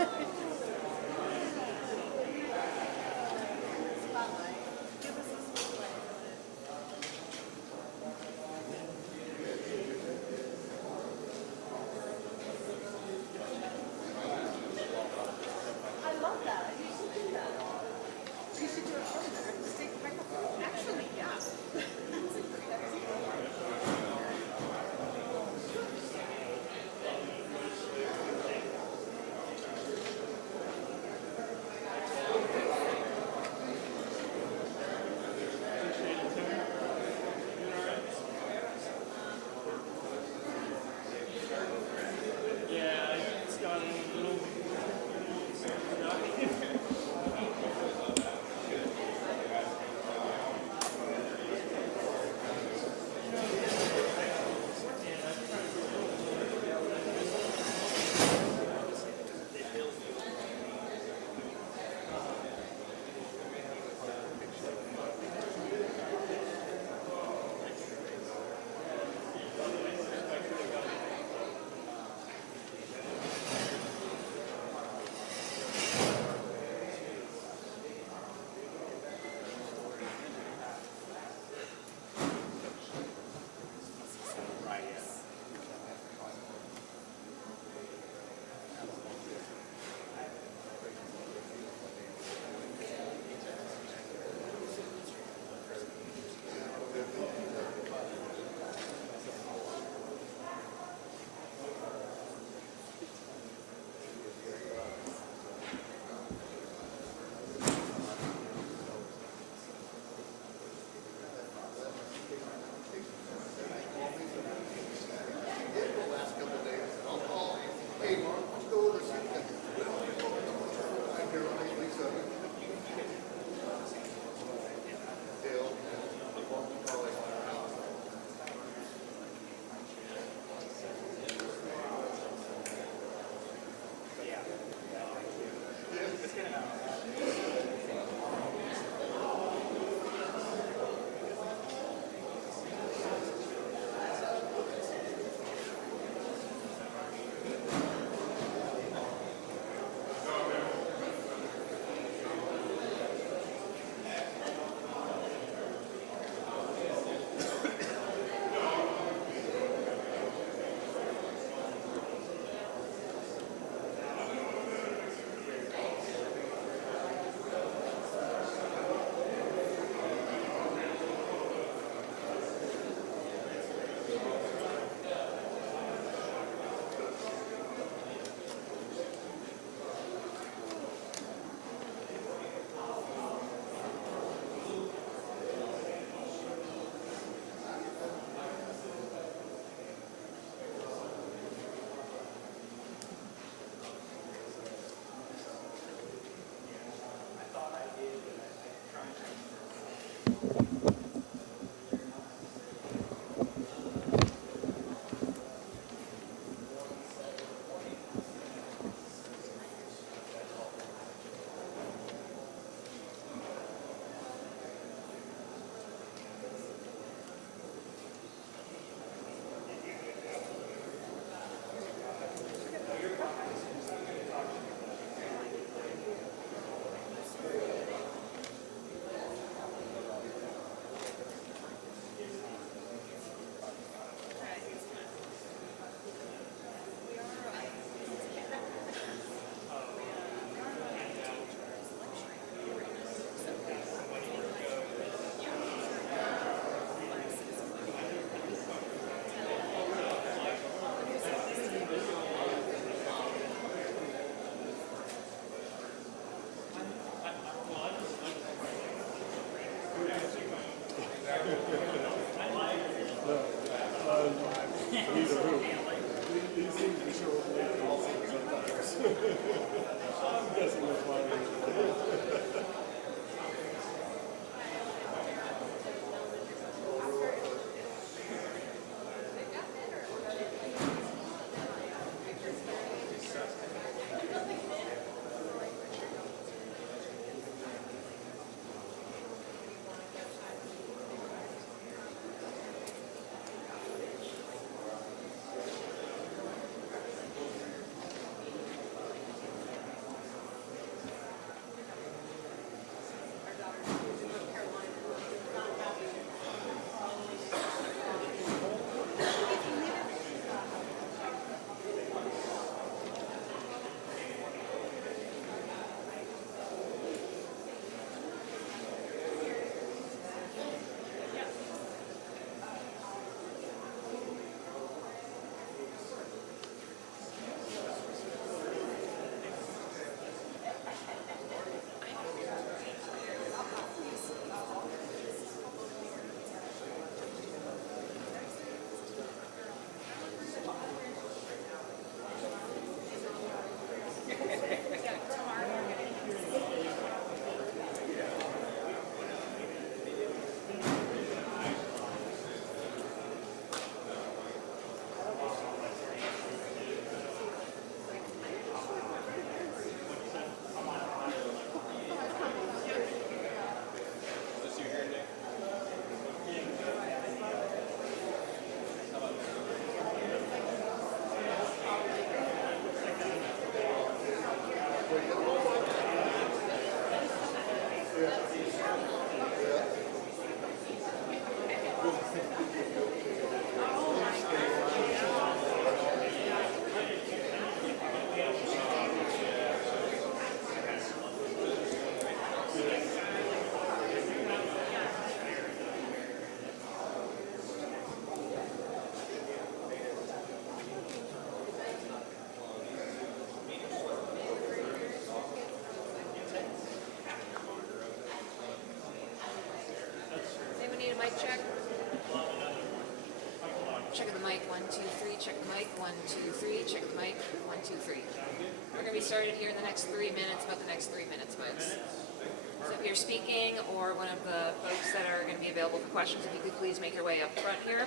Give us a spotlight. I love that. You should do that. You should do it from there. Just take the microphone. Actually, yeah. That's a great idea. Anyone need a mic check? Check the mic, 1, 2, 3, check the mic, 1, 2, 3, check the mic, 1, 2, 3. We're gonna be started here in the next 3 minutes, about the next 3 minutes, folks. So if you're speaking or one of the folks that are gonna be available for questions, if you could please make your way up front here.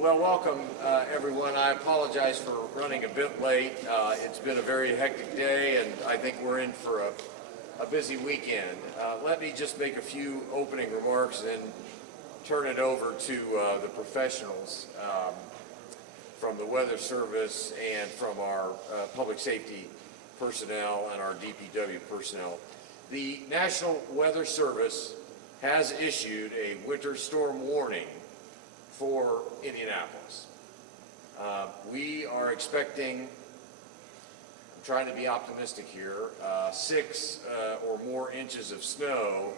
Well, welcome everyone. I apologize for running a bit late. It's been a very hectic day, and I think we're in for a busy weekend. Let me just make a few opening remarks and then turn it over to the professionals from the Weather Service and from our public safety personnel and our DPW personnel. The National Weather Service has issued a winter storm warning for Indianapolis. We are expecting, I'm trying to be optimistic here, 6 or more inches of snow,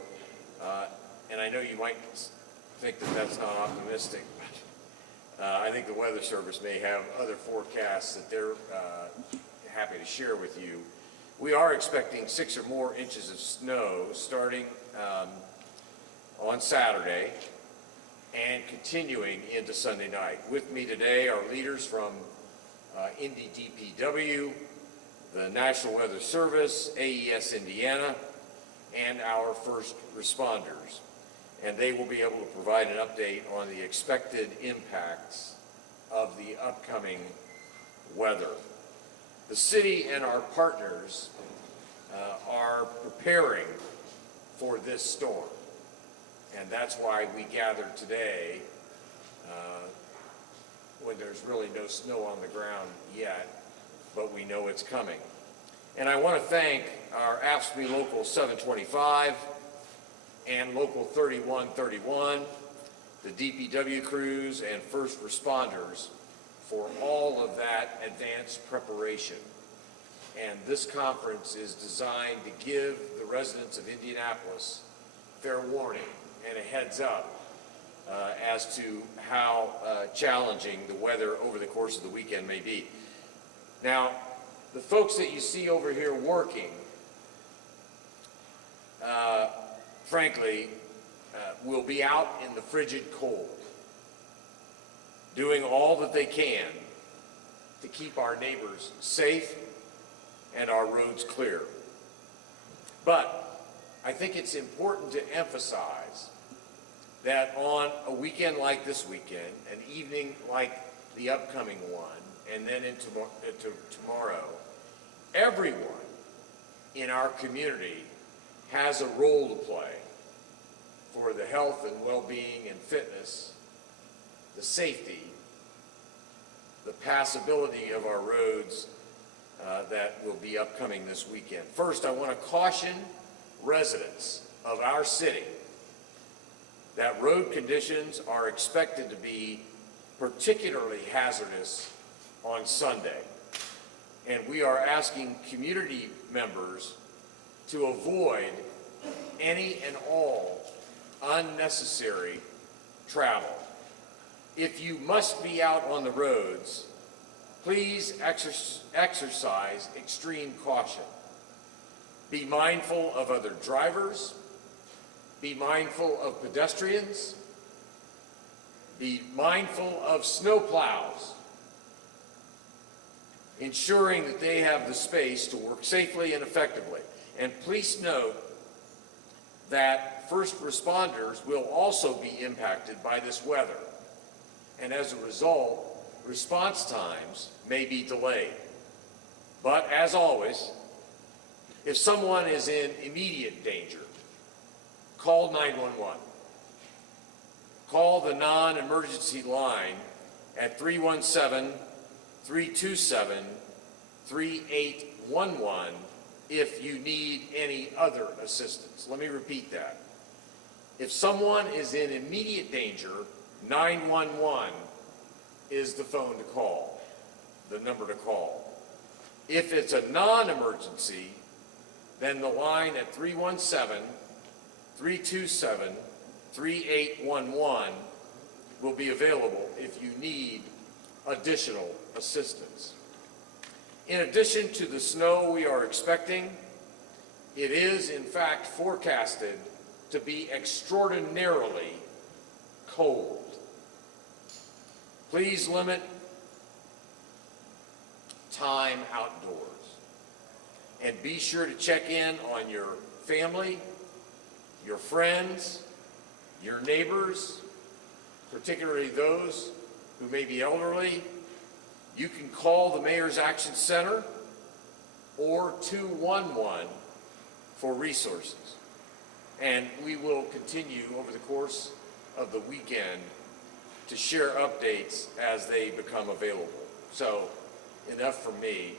and I know you might think that that's not optimistic, but I think the Weather Service may have other forecasts that they're happy to share with you. We are expecting 6 or more inches of snow starting on Saturday and continuing into Sunday night. With me today are leaders from Indy DPW, the National Weather Service, AES Indiana, and our first responders. And they will be able to provide an update on the expected impacts of the upcoming weather. The city and our partners are preparing for this storm. And that's why we gathered today when there's really no snow on the ground yet, but we know it's coming. And I want to thank our AFSCME Local 725 and Local 3131, the DPW crews and first responders for all of that advanced preparation. And this conference is designed to give the residents of Indianapolis fair warning and a heads up as to how challenging the weather over the course of the weekend may be. Now, the folks that you see over here working, frankly, will be out in the frigid cold, doing all that they can to keep our neighbors safe and our roads clear. But I think it's important to emphasize that on a weekend like this weekend, an evening like the upcoming one, and then into tomorrow, everyone in our community has a role to play for the health and well-being and fitness, the safety, the passability of our roads that will be upcoming this weekend. First, I want to caution residents of our city that road conditions are expected to be particularly hazardous on Sunday. And we are asking community members to avoid any and all unnecessary travel. If you must be out on the roads, please exercise extreme caution. Be mindful of other drivers. Be mindful of pedestrians. Be mindful of snowplows, ensuring that they have the space to work safely and effectively. And please note that first responders will also be impacted by this weather. And as a result, response times may be delayed. But as always, if someone is in immediate danger, call 911. Call the non-emergency line at 317-327-3811 if you need any other assistance. Let me repeat that. If someone is in immediate danger, 911 is the phone to call, the number to call. If it's a non-emergency, then the line at 317-327-3811 will be available if you need additional assistance. In addition to the snow we are expecting, it is in fact forecasted to be extraordinarily cold. Please limit time outdoors and be sure to check in on your family, your friends, your neighbors, particularly those who may be elderly. You can call the Mayor's Action Center or 211 for resources. And we will continue over the course of the weekend to share updates as they become available. So enough from me.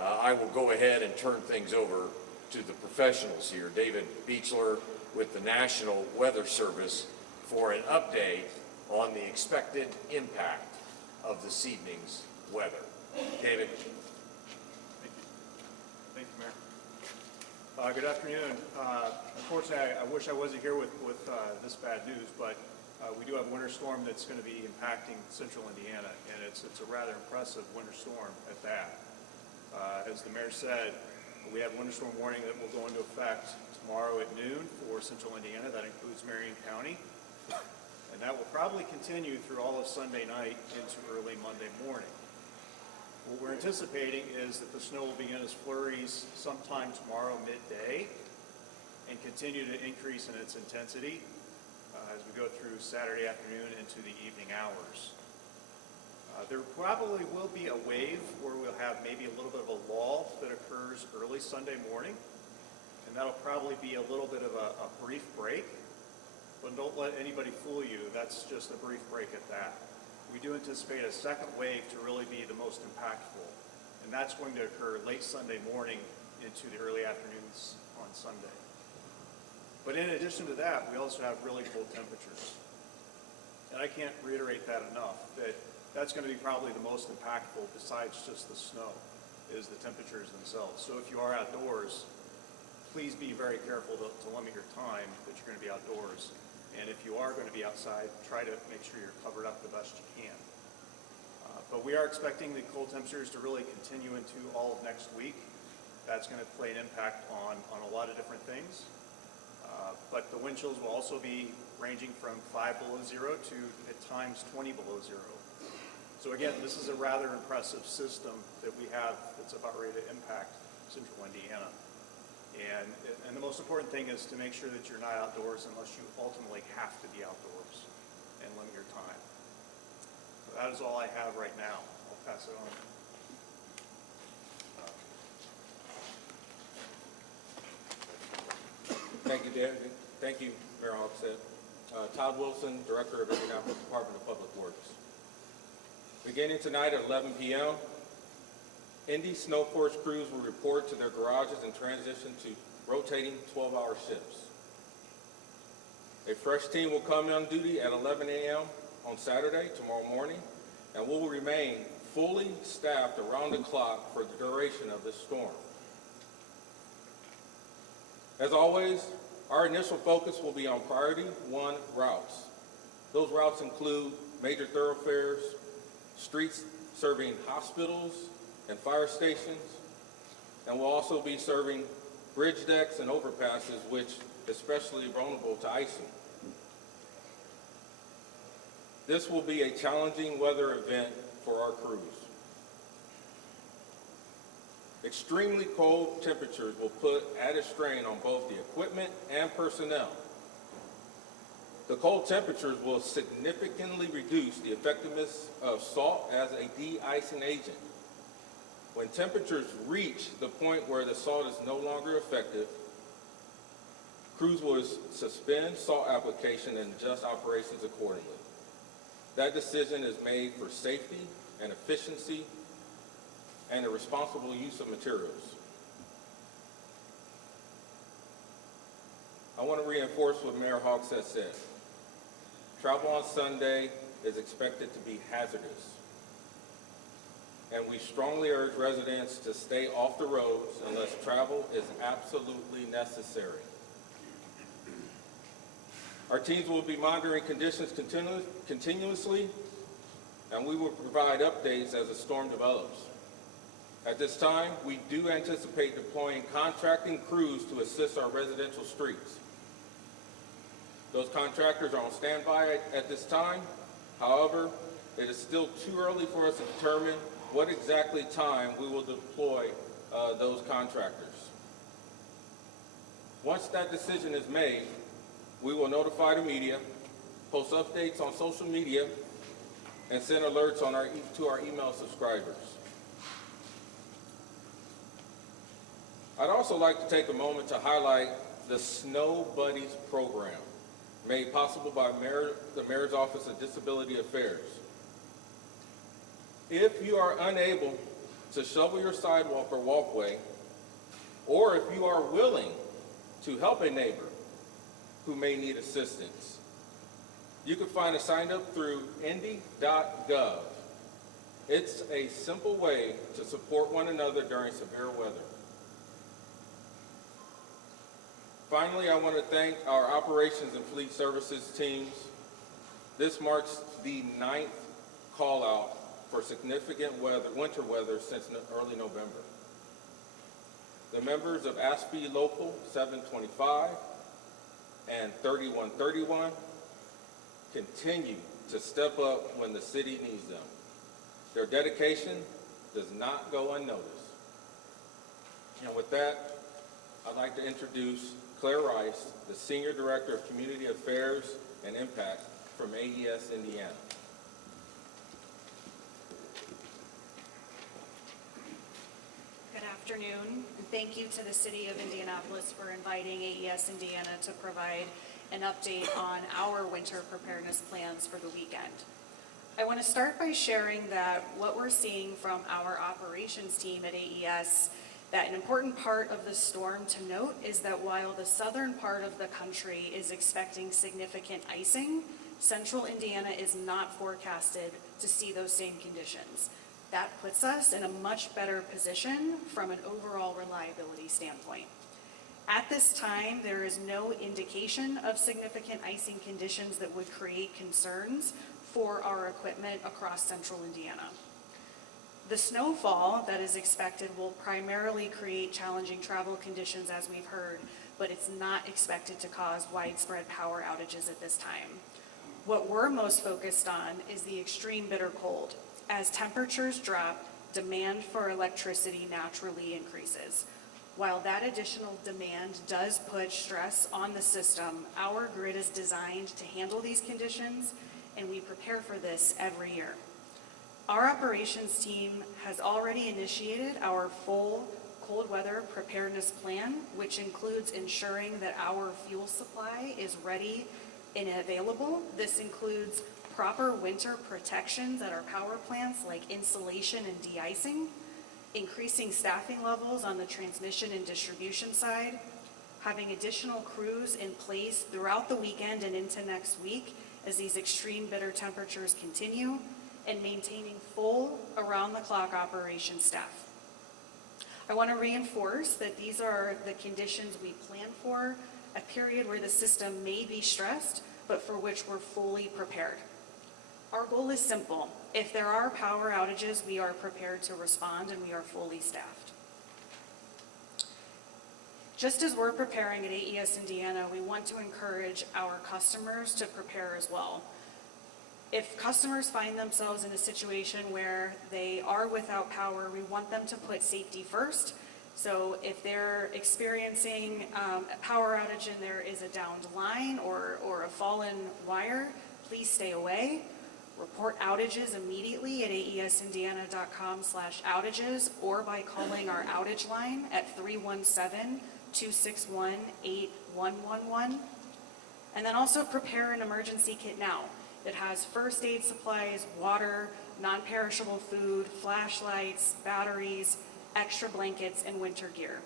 I will go ahead and turn things over to the professionals here. David Beechler with the National Weather Service for an update on the expected impact of this evening's weather. David. Thank you, Mayor. Good afternoon. Unfortunately, I wish I wasn't here with this bad news, but we do have a winter storm that's going to be impacting central Indiana, and it's a rather impressive winter storm at that. As the mayor said, we have a winter storm warning that will go into effect tomorrow at noon for central Indiana. That includes Marion County. And that will probably continue through all of Sunday night into early Monday morning. What we're anticipating is that the snow will begin as flurries sometime tomorrow midday and continue to increase in its intensity as we go through Saturday afternoon into the evening hours. There probably will be a wave where we'll have maybe a little bit of a lull that occurs early Sunday morning, and that'll probably be a little bit of a brief break, but don't let anybody fool you. That's just a brief break at that. We do anticipate a second wave to really be the most impactful, and that's going to occur late Sunday morning into the early afternoons on Sunday. But in addition to that, we also have really cold temperatures. And I can't reiterate that enough, that's going to be probably the most impactful besides just the snow, is the temperatures themselves. So if you are outdoors, please be very careful to limit your time that you're going to be outdoors. And if you are going to be outside, try to make sure you're covered up the best you can. But we are expecting the cold temperatures to really continue into all of next week. That's going to play an impact on a lot of different things. But the wind chills will also be ranging from 5 below zero to at times 20 below zero. So again, this is a rather impressive system that we have that's about ready to impact central Indiana. And the most important thing is to make sure that you're not outdoors unless you ultimately have to be outdoors and limit your time. So that is all I have right now. I'll pass it on. Thank you, David. Thank you, Mayor Hogsett. Todd Wilson, Director of Indianapolis Department of Public Works. Beginning tonight at 11 p.m., Indy Snow Force crews will report to their garages and transition to rotating 12-hour shifts. A fresh team will come on duty at 11 a.m. on Saturday, tomorrow morning, and will remain fully staffed around the clock for the duration of this storm. As always, our initial focus will be on Priority 1 routes. Those routes include major thoroughfares, streets serving hospitals and fire stations, and will also be serving bridge decks and overpasses, which are especially vulnerable to icing. This will be a challenging weather event for our crews. Extremely cold temperatures will put added strain on both the equipment and personnel. The cold temperatures will significantly reduce the effectiveness of salt as a de-icing agent. When temperatures reach the point where the salt is no longer effective, crews will suspend salt application and adjust operations accordingly. That decision is made for safety and efficiency and a responsible use of materials. I want to reinforce what Mayor Hogsett said. Travel on Sunday is expected to be hazardous, and we strongly urge residents to stay off the roads unless travel is absolutely necessary. Our teams will be monitoring conditions continuously, and we will provide updates as the storm develops. At this time, we do anticipate deploying contracting crews to assist our residential streets. Those contractors are on standby at this time. However, it is still too early for us to determine what exactly time we will deploy those contractors. Once that decision is made, we will notify the media, post updates on social media, and send alerts to our email subscribers. I'd also like to take a moment to highlight the Snow Buddies program, made possible by the Mayor's Office of Disability Affairs. If you are unable to shovel your sidewalk or walkway, or if you are willing to help a neighbor who may need assistance, you can find a sign up through indy.gov. It's a simple way to support one another during severe weather. Finally, I want to thank our Operations and Fleet Services teams. This marks the 9th call out for significant winter weather since early November. The members of ASPE Local 725 and 3131 continue to step up when the city needs them. Their dedication does not go unnoticed. And with that, I'd like to introduce Claire Rice, the Senior Director of Community Affairs and Impact from AES Indiana. Good afternoon, and thank you to the City of Indianapolis for inviting AES Indiana to provide an update on our winter preparedness plans for the weekend. I want to start by sharing that what we're seeing from our operations team at AES, that an important part of the storm to note is that while the southern part of the country is expecting significant icing, central Indiana is not forecasted to see those same conditions. That puts us in a much better position from an overall reliability standpoint. At this time, there is no indication of significant icing conditions that would create concerns for our equipment across central Indiana. The snowfall that is expected will primarily create challenging travel conditions, as we've heard, but it's not expected to cause widespread power outages at this time. What we're most focused on is the extreme bitter cold. As temperatures drop, demand for electricity naturally increases. While that additional demand does put stress on the system, our grid is designed to handle these conditions, and we prepare for this every year. Our operations team has already initiated our full cold weather preparedness plan, which includes ensuring that our fuel supply is ready and available. This includes proper winter protections at our power plants like insulation and de-icing, increasing staffing levels on the transmission and distribution side, having additional crews in place throughout the weekend and into next week as these extreme bitter temperatures continue, and maintaining full around-the-clock operation staff. I want to reinforce that these are the conditions we plan for, a period where the system may be stressed, but for which we're fully prepared. Our goal is simple. If there are power outages, we are prepared to respond and we are fully staffed. Just as we're preparing at AES Indiana, we want to encourage our customers to prepare as well. If customers find themselves in a situation where they are without power, we want them to put safety first. So if they're experiencing a power outage and there is a downed line or a fallen wire, please stay away. Report outages immediately at aesindiana.com/outages or by calling our outage line at 317-261-8111. And then also prepare an emergency kit now. It has first aid supplies, water, non-perishable food, flashlights, batteries, extra blankets, and winter gear.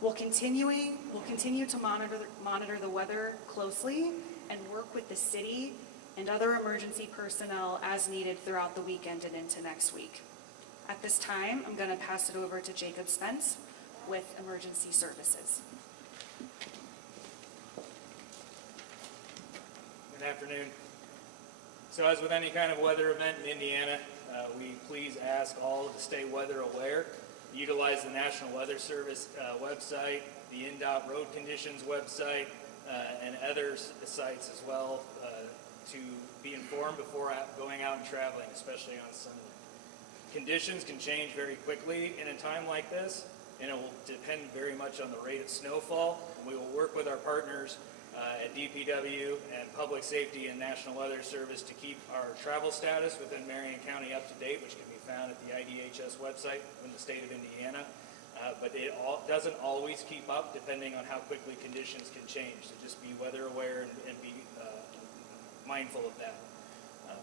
We'll continue to monitor the weather closely and work with the city and other emergency personnel as needed throughout the weekend and into next week. At this time, I'm going to pass it over to Jacob Spence with Emergency Services. Good afternoon. So as with any kind of weather event in Indiana, we please ask all to stay weather aware. Utilize the National Weather Service website, the INDOT road conditions website, and other sites as well to be informed before going out and traveling, especially on Sunday. Conditions can change very quickly in a time like this, and it will depend very much on the rate of snowfall. We will work with our partners at DPW and Public Safety and National Weather Service to keep our travel status within Marion County up to date, which can be found at the IDHS website in the state of Indiana. But it doesn't always keep up depending on how quickly conditions can change. So just be weather aware and be mindful of that.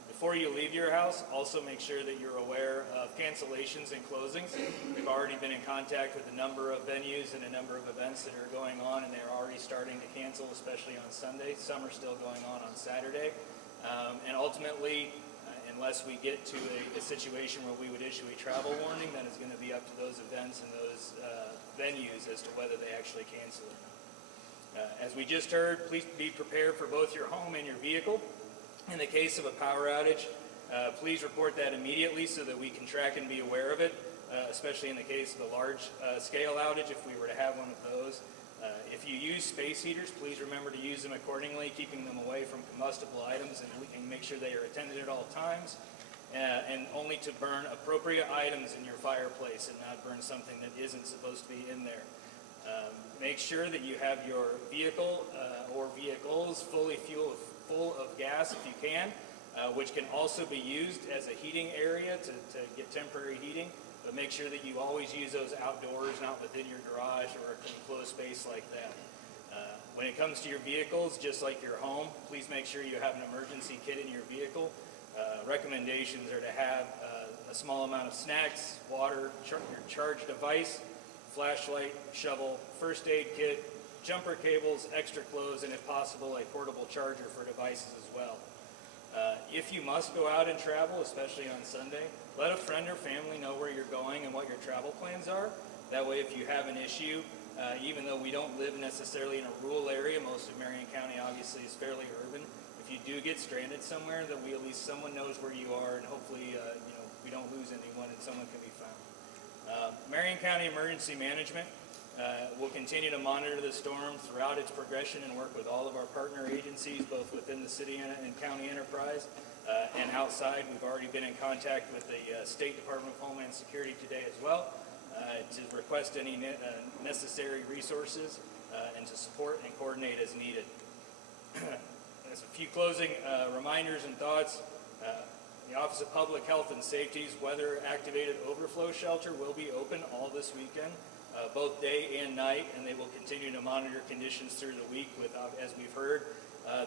Before you leave your house, also make sure that you're aware of cancellations and closings. We've already been in contact with a number of venues and a number of events that are going on, and they're already starting to cancel, especially on Sunday. Some are still going on Saturday. And ultimately, unless we get to a situation where we would issue a travel warning, then it's going to be up to those events and those venues as to whether they actually cancel or not. As we just heard, please be prepared for both your home and your vehicle. In the case of a power outage, please report that immediately so that we can track and be aware of it, especially in the case of a large-scale outage if we were to have one of those. If you use space heaters, please remember to use them accordingly, keeping them away from combustible items and make sure they are attended at all times, and only to burn appropriate items in your fireplace and not burn something that isn't supposed to be in there. Make sure that you have your vehicle or vehicles full of gas if you can, which can also be used as a heating area to get temporary heating, but make sure that you always use those outdoors, not within your garage or a closed space like that. When it comes to your vehicles, just like your home, please make sure you have an emergency kit in your vehicle. Recommendations are to have a small amount of snacks, water, your charge device, flashlight, shovel, first aid kit, jumper cables, extra clothes, and if possible, a portable charger for devices as well. If you must go out and travel, especially on Sunday, let a friend or family know where you're going and what your travel plans are. That way, if you have an issue, even though we don't live necessarily in a rural area, most of Marion County obviously is fairly urban. If you do get stranded somewhere, that at least someone knows where you are, and hopefully, we don't lose anyone and someone can be found. Marion County Emergency Management We'll continue to monitor the storm throughout its progression and work with all of our partner agencies, both within the city and county enterprise and outside. We've already been in contact with the State Department of Homeland Security today as well to request any necessary resources and to support and coordinate as needed. As a few closing reminders and thoughts, the Office of Public Health and Safety's weather-activated overflow shelter will be open all this weekend, both day and night, and they will continue to monitor conditions through the week with, as we've heard,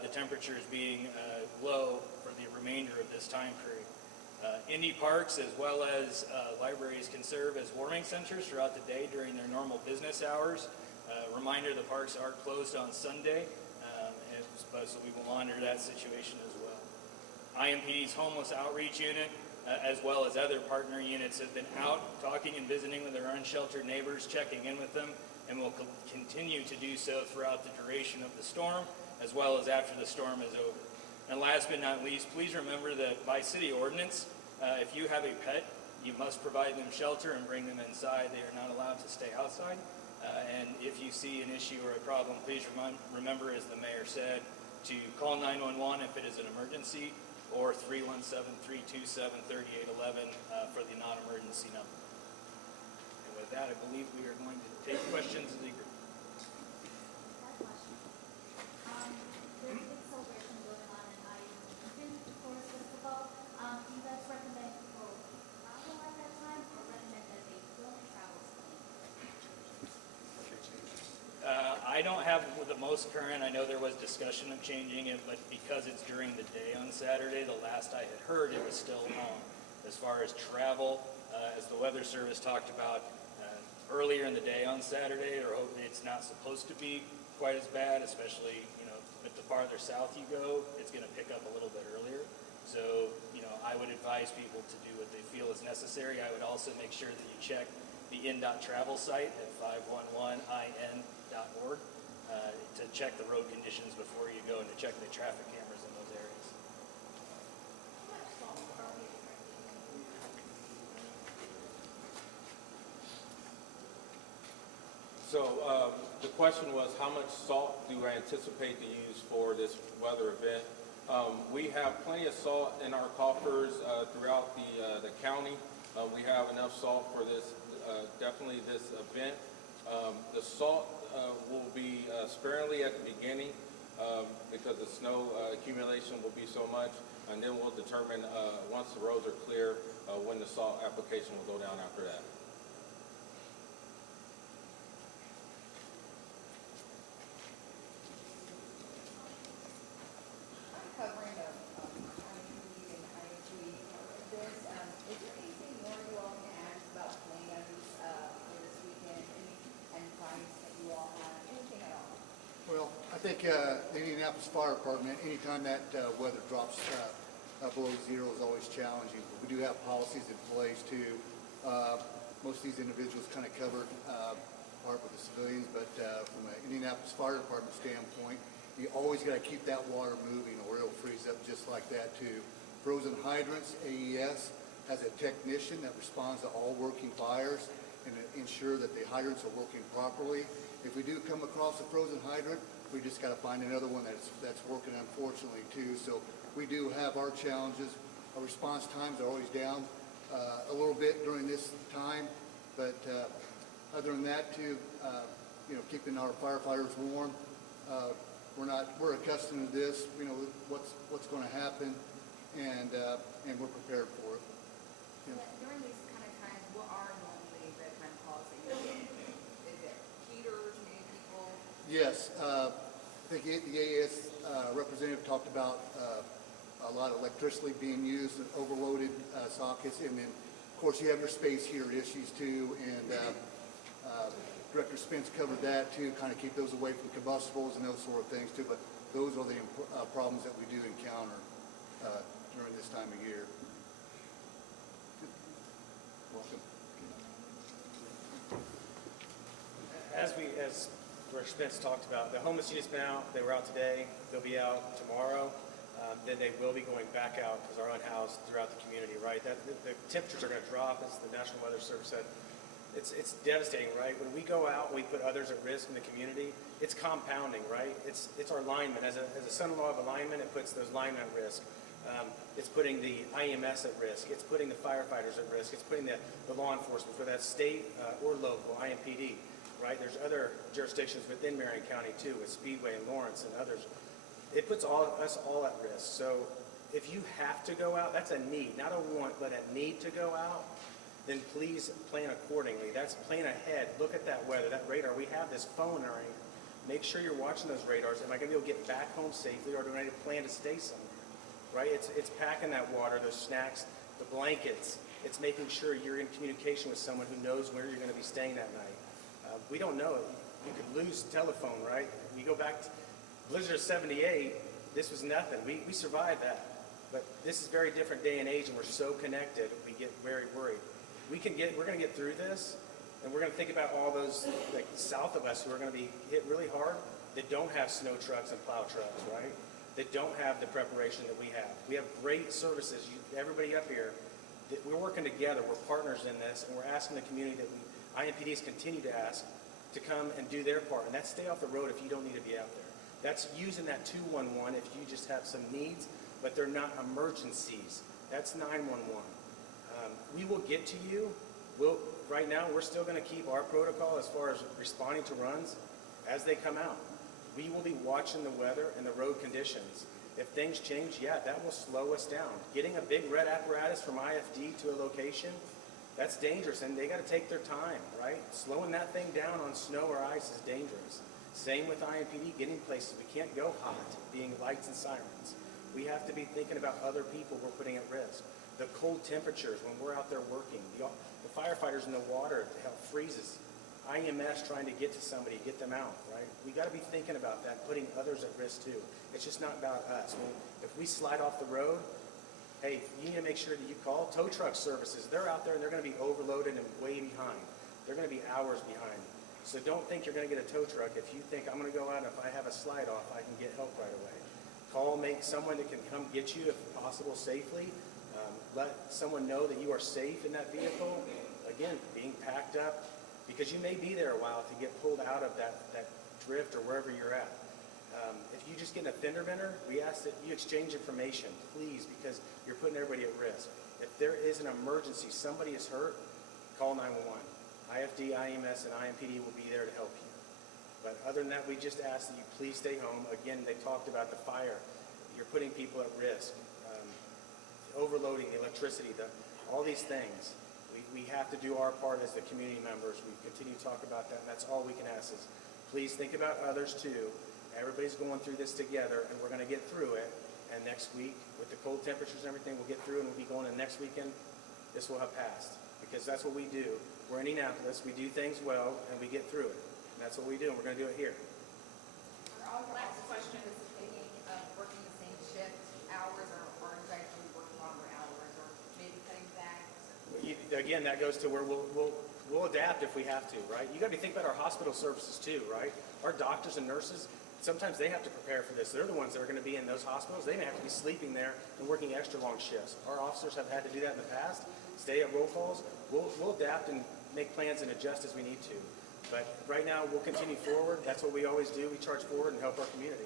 the temperatures being low for the remainder of this time period. Indy parks as well as libraries can serve as warming centers throughout the day during their normal business hours. Reminder, the parks are closed on Sunday, so we will monitor that situation as well. IMPD's Homeless Outreach Unit, as well as other partner units, have been out talking and visiting with their unsheltered neighbors, checking in with them, and will continue to do so throughout the duration of the storm, as well as after the storm is over. And last but not least, please remember that by city ordinance, if you have a pet, you must provide them shelter and bring them inside. They are not allowed to stay outside. And if you see an issue or a problem, please remember, as the mayor said, to call 911 if it is an emergency, or 317-327-3811 for the non-emergency number. And with that, I believe we are going to take questions as a group. There's a big celebration going on, and I think the Forest Festival. Do you guys recommend people travel at that time, or recommend that they don't travel? I don't have the most current. I know there was discussion of changing it, but because it's during the day on Saturday, the last I had heard, it was still on. As far as travel, as the Weather Service talked about earlier in the day on Saturday, or it's not supposed to be quite as bad, especially, but the farther south you go, it's going to pick up a little bit earlier. So, I would advise people to do what they feel is necessary. I would also make sure that you check the INDOT travel site at 511in.org to check the road conditions before you go and to check the traffic cameras in those areas. So the question was, how much salt do I anticipate to use for this weather event? We have plenty of salt in our coffers throughout the county. We have enough salt for this, definitely this event. The salt will be sparingly at the beginning because the snow accumulation will be so much, and then we'll determine once the roads are clear when the salt application will go down after that. Covering of IMPD and IHE of this. Is there anything more you all can add about plans for this weekend? Any advice that you all have? Anything at all? Well, I think the Indianapolis Fire Department, anytime that weather drops below zero is always challenging. But we do have policies in place too. Most of these individuals kind of covered part with the civilians, but from an Indianapolis Fire Department standpoint, you always got to keep that water moving or it'll freeze up just like that too. Frozen hydrants, AES has a technician that responds to all working fires and ensure that the hydrants are working properly. If we do come across a frozen hydrant, we just got to find another one that's working, unfortunately too. So we do have our challenges. Our response times are always down a little bit during this time, but other than that too, keeping our firefighters warm. We're accustomed to this. We know what's going to happen, and we're prepared for it. Yeah. During these kind of times, what are normally the kind of calls that you get? Is it heaters, maybe people? Yes, I think the AES representative talked about a lot of electricity being used and overloaded sockets, and then of course you have your space heater issues too, and Director Spence covered that too, kind of keep those away from combustibles and those sort of things too, but those are the problems that we do encounter during this time of year. Welcome. As Director Spence talked about, the homeless units been out, they were out today, they'll be out tomorrow, then they will be going back out because they're unhoused throughout the community, right? The temperatures are going to drop, as the National Weather Service said. It's devastating, right? When we go out, we put others at risk in the community. It's compounding, right? It's our linemen. As a son-in-law of a lineman, it puts those linemen at risk. It's putting the IMS at risk. It's putting the firefighters at risk. It's putting the law enforcement, whether that's state or local, IMPD, right? There's other jurisdictions within Marion County too, with Speedway and Lawrence and others. It puts us all at risk. So if you have to go out, that's a need, not a want, but a need to go out, then please plan accordingly. That's plan ahead. Look at that weather, that radar. We have this phone in our hand. Make sure you're watching those radars. Am I going to be able to get back home safely, or do I need to plan to stay somewhere? Right? It's packing that water, those snacks, the blankets. It's making sure you're in communication with someone who knows where you're going to be staying that night. We don't know. You could lose telephone, right? We go back to Blizzard of 78. This was nothing. We survived that. But this is a very different day and age, and we're so connected, we get very worried. We're going to get through this, and we're going to think about all those like south of us who are going to be hit really hard that don't have snow trucks and plow trucks, right? That don't have the preparation that we have. We have great services. Everybody up here, that we're working together. We're partners in this, and we're asking the community that IMPDs continue to ask to come and do their part, and that's stay off the road if you don't need to be out there. That's using that 211 if you just have some needs, but they're not emergencies. That's 911. We will get to you. Right now, we're still going to keep our protocol as far as responding to runs as they come out. We will be watching the weather and the road conditions. If things change, yeah, that will slow us down. Getting a big red apparatus from IFD to a location, that's dangerous, and they got to take their time, right? Slowing that thing down on snow or ice is dangerous. Same with IMPD, getting places. We can't go hot, being lights and sirens. We have to be thinking about other people we're putting at risk. The cold temperatures when we're out there working, the firefighters in the water, the hell freezes. IMS trying to get to somebody, get them out, right? We got to be thinking about that, putting others at risk too. It's just not about us. If we slide off the road, hey, you need to make sure that you call tow truck services. They're out there and they're going to be overloaded and way behind. They're going to be hours behind. So don't think you're going to get a tow truck if you think I'm going to go out and if I have a slide off, I can get help right away. Make someone that can come get you if possible safely. Let someone know that you are safe in that vehicle. Again, being packed up, because you may be there a while to get pulled out of that drift or wherever you're at. If you just get in a fender bender, we ask that you exchange information, please, because you're putting everybody at risk. If there is an emergency, somebody is hurt, call 911. IFD, IMS, and IMPD will be there to help you. But other than that, we just ask that you please stay home. Again, they talked about the fire. You're putting people at risk. Overloading, the electricity, all these things. We have to do our part as the community members. We continue to talk about that, and that's all we can ask is, please think about others too. Everybody's going through this together, and we're going to get through it. And next week, with the cold temperatures and everything, we'll get through, and we'll be going in next weekend. This will have passed, because that's what we do. We're in Indianapolis. We do things well, and we get through it. And that's what we do, and we're going to do it here. Are all your last question is thinking of working the same shift hours, or are you guys really working longer hours, or maybe cutting back? Again, that goes to where we'll adapt if we have to, right? You got to be thinking about our hospital services too, right? Our doctors and nurses, sometimes they have to prepare for this. They're the ones that are going to be in those hospitals. They may have to be sleeping there and working extra long shifts. Our officers have had to do that in the past, stay at roll calls. We'll adapt and make plans and adjust as we need to. But right now, we'll continue forward. That's what we always do. We charge forward and help our community.